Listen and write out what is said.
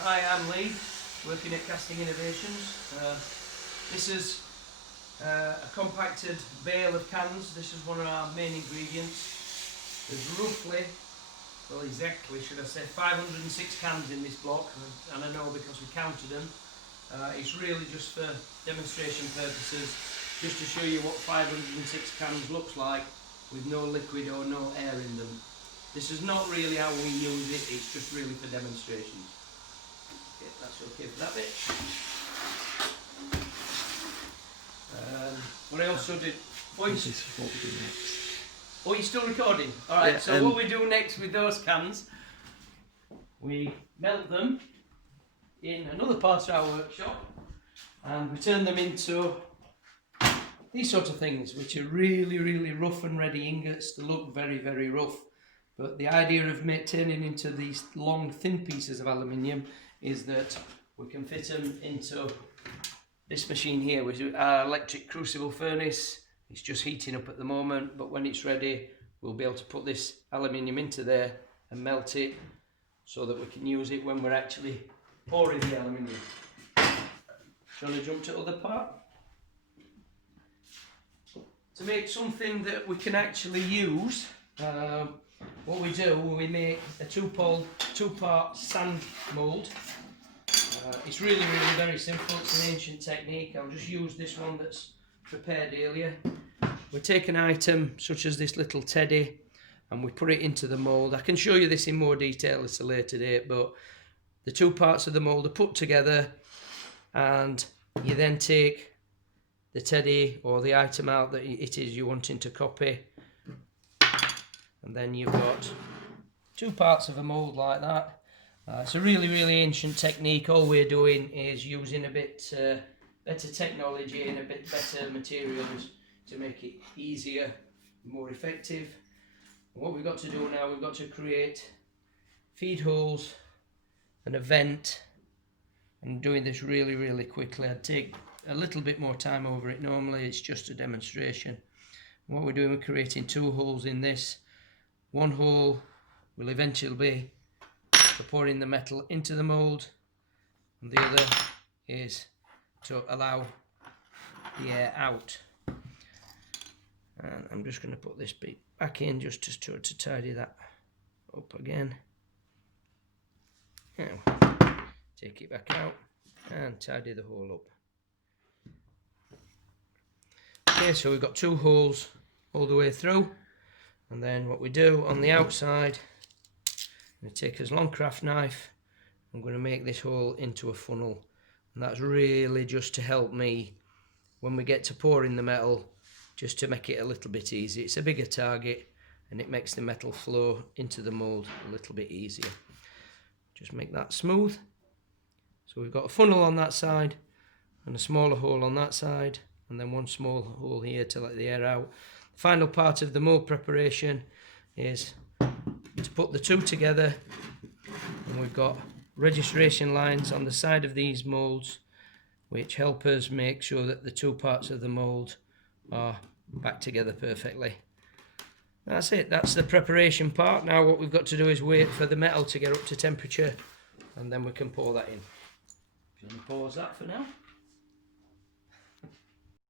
Hi, I'm Lee, working at Casting Innovations. This is a compacted bale of cans. This is one of our main ingredients. There's roughly, well exactly should I say, 506 cans in this block, and I know because we counted them. It's really just for demonstration purposes, just to show you what 506 cans looks like with no liquid or no air in them. This is not really how we use it, it's just really for demonstrations. Okay, that's okay for that bit. What I also did... This is what we do next. Oh, you're still recording? Alright, Yeah, so what we do next with those cans, we melt them in another part of our workshop and we turn them into these sort of things, which are really rough and ready ingots. They look very rough, but the idea of turning into these long thin pieces of aluminium is that we can fit them into this machine here, which is our electric crucible furnace. It's just heating up at the moment, but when it's ready we'll be able to put this aluminium into there and melt it so that we can use it when we're actually pouring the aluminium. Shall I jump to the other part? To make something that we can actually use, what we do, we make a two-part sand mould. It's really very simple. It's an ancient technique. I'll just use this one that's prepared earlier. We take an item such as this little teddy and we put it into the mould. I can show you this in more detail at a later date, but the two parts of the mould are put together and you then take the teddy or the item out that it is you're wanting to copy, and then you've got two parts of a mould like that. It's a really ancient technique. All we're doing is using a bit better technology and a bit better materials to make it easier, more effective. And what we've got to do now, we've got to create feed holes and a vent. I'm doing this really quickly. I'd take a little bit more time over it. Normally it's just a demonstration. And what we're doing, we're creating two holes in this. One hole will eventually be for pouring the metal into the mould, and the other is to allow the air out. And I'm just going to put this bit back in just to tidy that up again. Now, take it back out and tidy the hole up. Okay, so we've got two holes all the way through, and then what we do on the outside, I'm going to take this long craft knife. I'm going to make this hole into a funnel, and that's really just to help me when we get to pouring the metal, just to make it a little bit easier. It's a bigger target and it makes the metal flow into the mould a little bit easier. Just make that smooth. So we've got a funnel on that side and a smaller hole on that side, and then one small hole here to let the air out. The final part of the mould preparation is to put the two together, and we've got registration lines on the side of these moulds which help us make sure that the two parts of the mould are back together perfectly. That's it, that's the preparation part. Now what we've got to do is wait for the metal to get up to temperature, and then we can pour that in. Can you pause that for now?